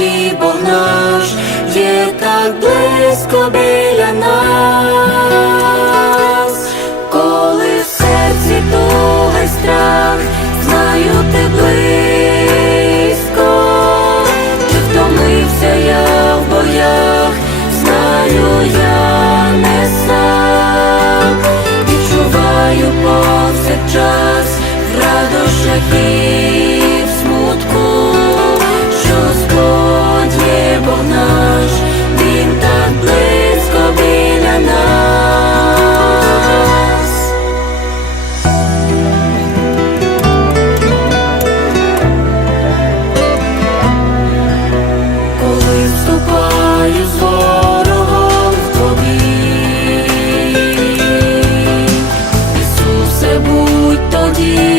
Господі Бог наш є так близько біля нас, коли в серці туга й страх, знаю ти близько, чи втомився я в боях, знаю я не сам, відчуваю повсякчас радощах і You.